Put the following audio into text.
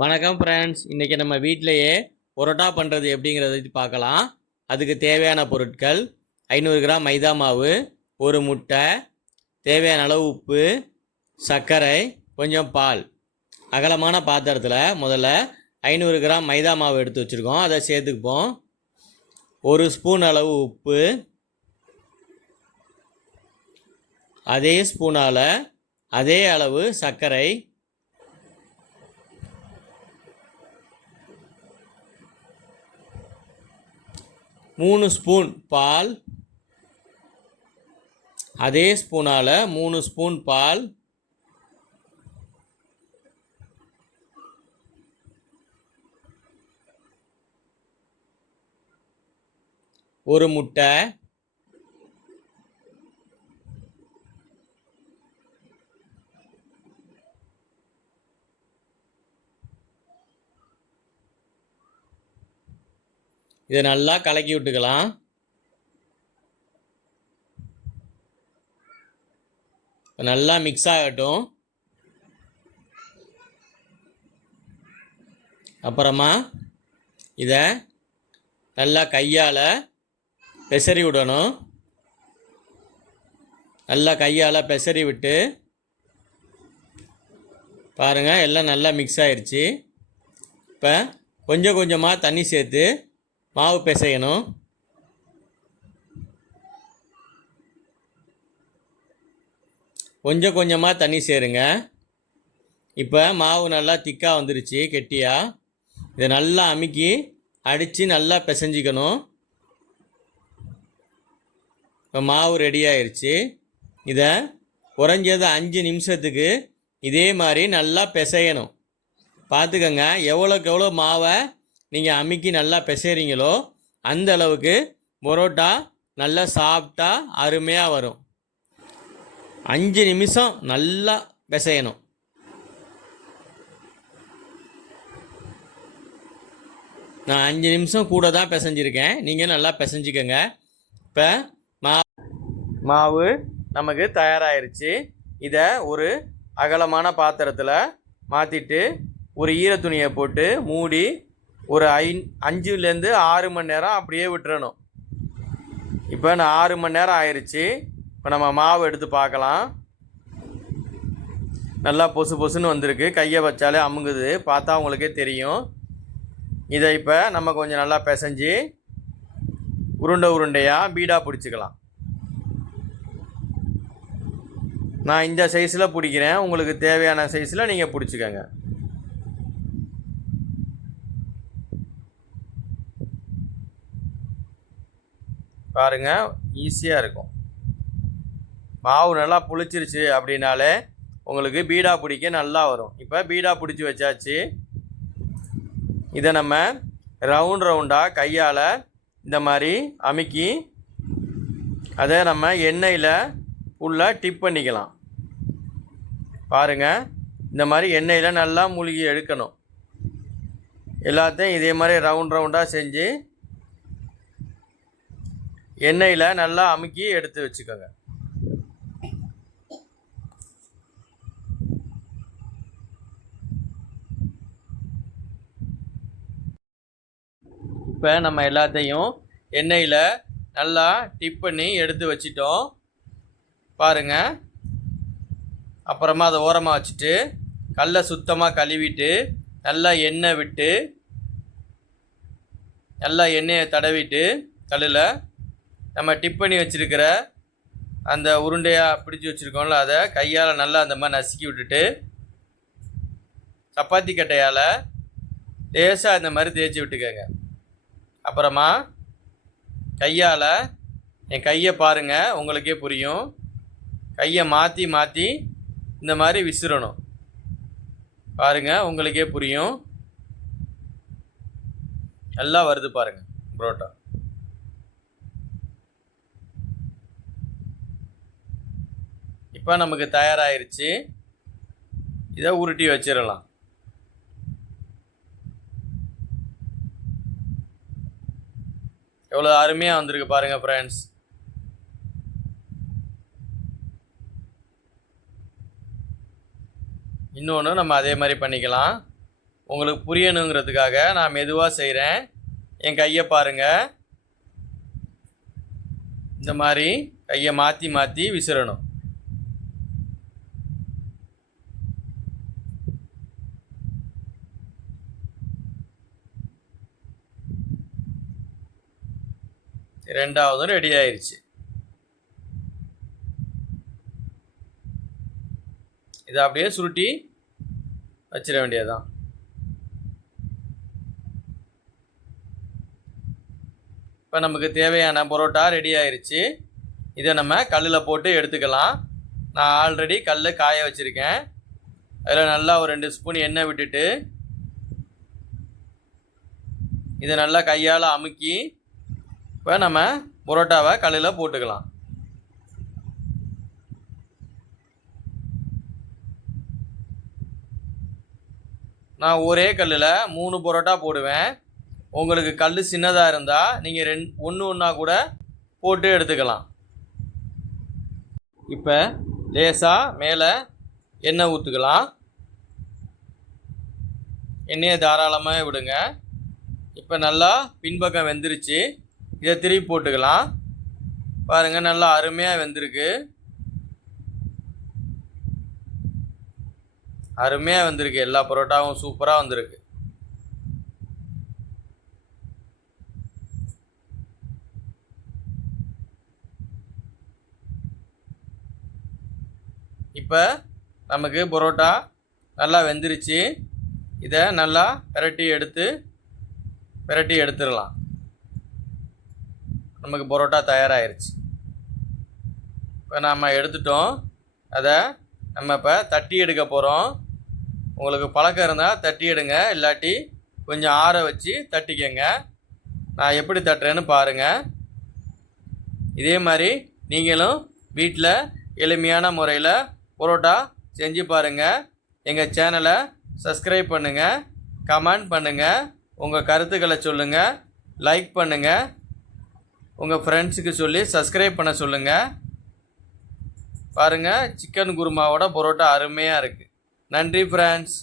வணக்கம் ஃப்ரெண்ட்ஸ். இன்றைக்கி நம்ம வீட்டிலையே பரோட்டா பண்ணுறது எப்படிங்கிறத பற்றி பார்க்கலாம். அதுக்கு தேவையான பொருட்கள் 500 கிராம் மைதா மாவு, ஒரு முட்டை, தேவையான அளவு உப்பு, சர்க்கரை, கொஞ்சம் பால். அகலமான பாத்திரத்தில் முதல்ல 500 கிராம் மைதா மாவு எடுத்து வச்சுருக்கோம், அதை சேர்த்துக்குப்போம். ஒரு ஸ்பூன் அளவு உப்பு, அதே ஸ்பூனால் அதே அளவு சர்க்கரை, மூணு ஸ்பூன் பால், அதே ஸ்பூனால் 3 ஸ்பூன் பால், ஒரு முட்டை, இதை நல்லா கலக்கி விட்டுக்கலாம். நல்லா மிக்ஸ் ஆகட்டும். அப்புறமா இதை நல்லா கையால் பெசரி விடணும். நல்லா கையால் பெசரி விட்டு பாருங்கள், எல்லாம் நல்லா மிக்ஸ் ஆயிடுச்சு. இப்போ கொஞ்சம் கொஞ்சமாக தண்ணி சேர்த்து மாவு பிசையணும். கொஞ்சம் கொஞ்சமாக தண்ணி சேருங்க. இப்போ மாவு நல்லா திக்காக வந்துருச்சு, கெட்டியாக. இதை நல்லா அமுக்கி அடித்து நல்லா பிசைஞ்சிக்கணும். இப்போ மாவு ரெடி ஆயிடுச்சு. இதை குறைஞ்சது 5 நிமிஷத்துக்கு இதே மாதிரி நல்லா பிசையணும். பார்த்துக்கங்க, எவ்வளோக்கு எவ்வளோ மாவை நீங்கள் அமுக்கி நல்லா பிசைறீங்களோ அந்த அளவுக்கு பரோட்டா நல்லா சாஃப்டாக அருமையாக வரும். 5 நிமிஷம் நல்லா பிசையணும். நான் 5 நிமிஷம் கூட தான் பிசைஞ்சிருக்கேன், நீங்கள் நல்லா பிசைஞ்சிக்கங்க. இப்போ மாவு நமக்கு தயாராகிருச்சு. இதை ஒரு அகலமான பாத்திரத்தில் மாற்றிட்டு ஒரு ஈரத்துணியை போட்டு மூடி ஒரு 5லேருந்து 6 மணி நேரம் அப்படியே விட்டுறணும். இப்போ நான் 6 மணி நேரம் ஆயிடுச்சு. இப்போ நம்ம மாவு எடுத்து பார்க்கலாம். நல்லா பொசு பொசுன்னு வந்திருக்கு, கையை வச்சாலே அமுங்குது, பார்த்தா உங்களுக்கே தெரியும். இதை இப்போ நம்ம கொஞ்சம் நல்லா பிசைஞ்சு உருண்டையாக பீடாக பிடிச்சிக்கலாம். நான் இந்த சைஸில் பிடிக்கிறேன், உங்களுக்கு தேவையான சைஸில் நீங்கள் பிடிச்சிக்கங்க. பாருங்கள், ஈஸியாக இருக்கும். மாவு நல்லா புளிச்சிருச்சு அப்படின்னாலே உங்களுக்கு பீடா பிடிக்க நல்லா வரும். இப்போ பீடா பிடிச்சி வச்சாச்சு. இதை நம்ம ரவுண்டாக கையால் இந்த மாதிரி அமுக்கி அதை நம்ம எண்ணெயில் உள்ளே டிப் பண்ணிக்கலாம். பாருங்கள், இந்த மாதிரி எண்ணெயில் நல்லா மூழ்கி எடுக்கணும். எல்லாத்தையும் இதே மாதிரி ரவுண்டாக செஞ்சு எண்ணெயில் நல்லா அமுக்கி எடுத்து வச்சுக்கோங்க. இப்போ நம்ம எல்லாத்தையும் எண்ணெயில் நல்லா டிப் பண்ணி எடுத்து வச்சிட்டோம். பாருங்கள், அப்புறமா அதை ஓரமாக வச்சுட்டு கல்லை சுத்தமாக கழுவிட்டு நல்லா எண்ணெய் விட்டு நல்லா எண்ணெயை தடவிட்டு கல்லில் நம்ம டிப் பண்ணி வச்சுருக்கிற அந்த உருண்டையாக பிடிச்சி வச்சுருக்கோம்ல அதை கையால் நல்லா அந்த மாதிரி நசுக்கி விட்டுட்டு சப்பாத்தி கட்டையால் லேசாக இந்த மாதிரி தேய்ச்சி விட்டுக்கோங்க. அப்புறமா கையால் என் கையை பாருங்கள், உங்களுக்கே புரியும். கையை மாற்றி மாற்றி இந்த மாதிரி விசிறணும். பாருங்கள், உங்களுக்கே புரியும். நல்லா வருது பாருங்கள் பரோட்டா. இப்போ நமக்கு தயாராகிருச்சு. இதை உருட்டி வச்சிடலாம். எவ்வளோ அருமையாக வந்திருக்கு பாருங்கள் ஃப்ரெண்ட்ஸ். இன்னொன்று நம்ம அதே மாதிரி பண்ணிக்கலாம். உங்களுக்கு புரியணுங்கிறதுக்காக நான் மெதுவாக செய்கிறேன். என் கையை பாருங்கள். இந்த மாதிரி கையை மாற்றி மாற்றி விசிறணும். ரெண்டாவதும் ரெடி ஆயிடுச்சு. இதை அப்படியே சுருட்டி வச்சிட வேண்டியதுதான். இப்போ நமக்கு தேவையான பரோட்டா ரெடி ஆயிடுச்சு. இதை நம்ம கல்லில் போட்டு எடுத்துக்கலாம். நான் ஆல்ரெடி கல் காய வச்சுருக்கேன். அதில் நல்லா ஒரு 2 ஸ்பூன் எண்ணெய் விட்டுட்டு இதை நல்லா கையால் அமுக்கி இப்போ நம்ம பரோட்டாவை கல்லில் போட்டுக்கலாம். நான் ஒரே கல்லில் 3 பரோட்டா போடுவேன். உங்களுக்கு கல் சின்னதாக இருந்தால் நீங்கள் ஒன்று ஒன்றா கூட போட்டு எடுத்துக்கலாம். இப்போ லேசாக மேலே எண்ணெய் ஊற்றுக்கலாம். எண்ணெயை தாராளமாக விடுங்க. இப்போ நல்லா பின்பக்கம் வெந்துருச்சு. இதை திருப்பி போட்டுக்கலாம். பாருங்கள், நல்லா அருமையாக வெந்திருக்கு. அருமையாக வந்திருக்கு. எல்லா பரோட்டாவும் சூப்பராக வந்திருக்கு. இப்போ நமக்கு பரோட்டா நல்லா வெந்துருச்சு. இதை நல்லா பிரட்டி எடுத்துடலாம். நமக்கு பரோட்டா தயாராகிருச்சு. இப்போ நம்ம எடுத்துட்டோம். அதை நம்ம இப்போ தட்டி எடுக்க போகிறோம். உங்களுக்கு பழக்கம் இருந்தால் தட்டி எடுங்க, இல்லாட்டி கொஞ்சம் ஆற வச்சு தட்டிக்கங்க. நான் எப்படி தட்டுறேன்னு பாருங்கள். இதே மாதிரி நீங்களும் வீட்டில் எளிமையான முறையில் பரோட்டா செஞ்சு பாருங்கள். எங்கள் சேனலை சப்ஸ்கிரைப் பண்ணுங்கள், கமெண்ட் பண்ணுங்கள், உங்கள் கருத்துக்களை சொல்லுங்கள், லைக் பண்ணுங்கள், உங்கள் ஃப்ரெண்ட்ஸுக்கு சொல்லி சப்ஸ்கிரைப் பண்ண சொல்லுங்கள். பாருங்கள், சிக்கன் குருமாவோட பரோட்டா அருமையாக இருக்குது. நன்றி ஃப்ரெண்ட்ஸ்.